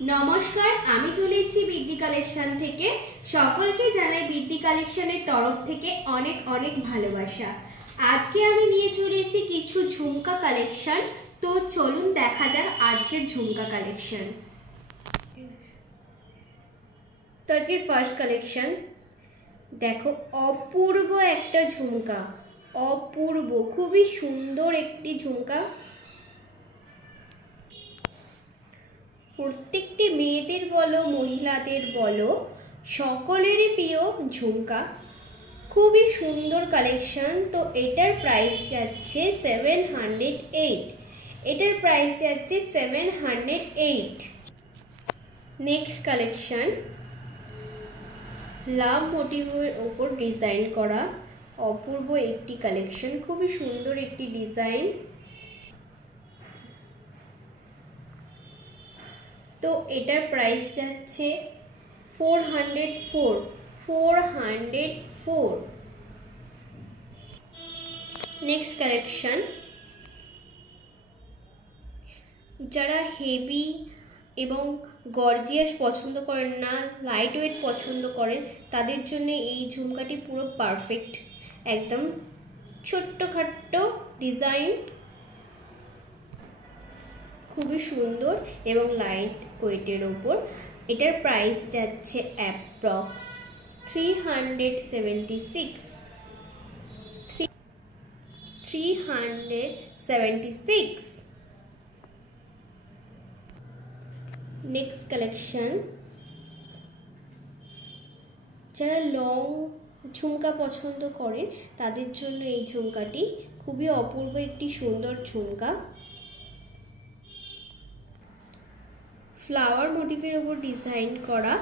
নমস্কার, আমি চলে এসেছি বৃদ্ধি কালেকশন থেকে। সকলকে জানাই বৃদ্ধি কালেকশনের তরফ থেকে অনেক অনেক ভালোবাসা। আজকে আমি নিয়ে চলে এসেছি কিছু ঝুমকা কালেকশন। তো চলুন দেখা যাক আজকের ঝুমকা কালেকশন। তো আজকের ফার্স্ট কালেকশন দেখো, অপূর্ব একটা ঝুমকা, অপূর্ব, খুবই সুন্দর একটি ঝুমকা। প্রত্যেকটি মেয়েদের বলো মহিলাদের বলো সকলেরই প্রিয় ঝুমকা, খুবই সুন্দর কালেকশন। তো এটার প্রাইস যাচ্ছে 708, এটার প্রাইস যাচ্ছে 708। নেক্সট কালেকশন, লাভ মোটিভের ওপর ডিজাইন করা অপূর্ব একটি কালেকশন, খুবই সুন্দর একটি ডিজাইন। তো এটার প্রাইস যাচ্ছে 404। নেক্সট কালেকশন, যারা হেভি এবং গর্জিয়াস পছন্দ করেন না, লাইট ওয়েট পছন্দ করেন, তাদের জন্য এই ঝুমকাটি পুরো পারফেক্ট। একদম ছোট্টখাট্ট ডিজাইন, খুবই সুন্দর এবং লাইট ওয়েটের ওপর। এটার প্রাইস যাচ্ছে অ্যাপ্রক্স 376। নেক্সট কালেকশন, যারা লং ঝুমকা পছন্দ করেন তাদের জন্য এই ঝুমকাটি খুবই অপূর্ব একটি সুন্দর ঝুমকা। ফ্লাওয়ার মোটিভের ওপর ডিজাইন করা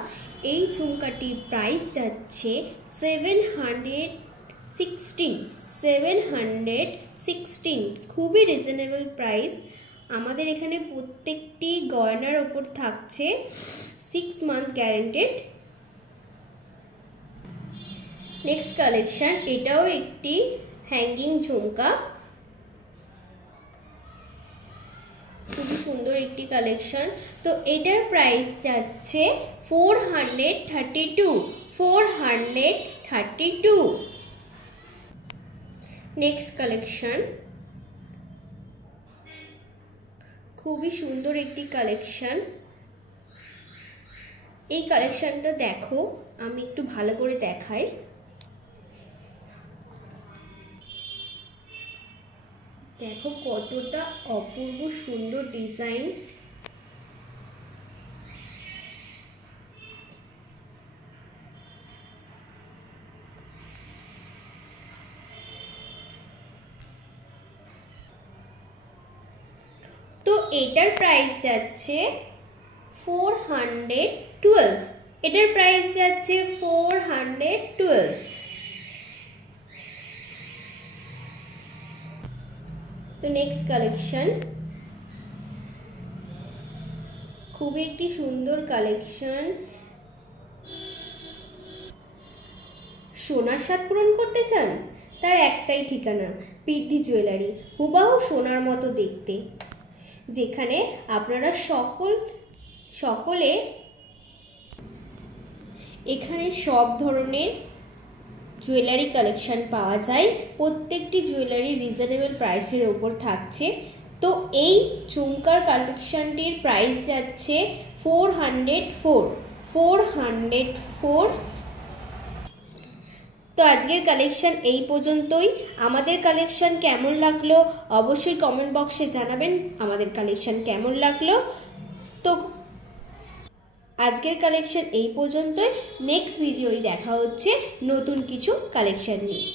এই ঝুমকাটির প্রাইস যাচ্ছে 716। খুবই রিজনেবল প্রাইস। আমাদের এখানে প্রত্যেকটি গয়নার ওপর থাকছে 6 মান্থ গ্যারেন্টেড। নেক্সট কালেকশন, এটাও একটি হ্যাঙ্গিং ঝুমকা, খুবই সুন্দর একটি কালেকশন। তো এটার প্রাইস যাচ্ছে 432। নেক্সট কালেকশন, খুবই সুন্দর একটি কালেকশন। এই কালেকশনটা দেখো, আমি একটু ভালো করে দেখাই। দেখো কতটা অপূর্ব সুন্দর ডিজাইন। তো এটার প্রাইস যাচ্ছে 412। এটার প্রাইস যাচ্ছে 412। তো নেক্সট কালেকশন, খুবই একটি সুন্দর কালেকশন। সোনার স্বাদ পূরণ করতে চান? তার একটাই ঠিকানা, বৃদ্ধি জুয়েলারি। হুবাহু সোনার মতো দেখতে, যেখানে আপনারা সকলে এখানে সব ধরনের জুয়েলারি কালেকশন পাওয়া যায়। প্রত্যেকটি জুয়েলারি রিজনেবল প্রাইসের ওপর থাকছে। তো এই ঝুমকার কালেকশনটির প্রাইস যাচ্ছে 404। তো আজকের কালেকশন এই পর্যন্তই। আমাদের কালেকশন কেমন লাগলো অবশ্যই কমেন্ট বক্সে জানাবেন আমাদের কালেকশন কেমন লাগলো। তো আজকের কালেকশন এই পর্যন্তই। নেক্সট ভিডিওয় দেখা হচ্ছে নতুন কিছু কালেকশন নিয়ে।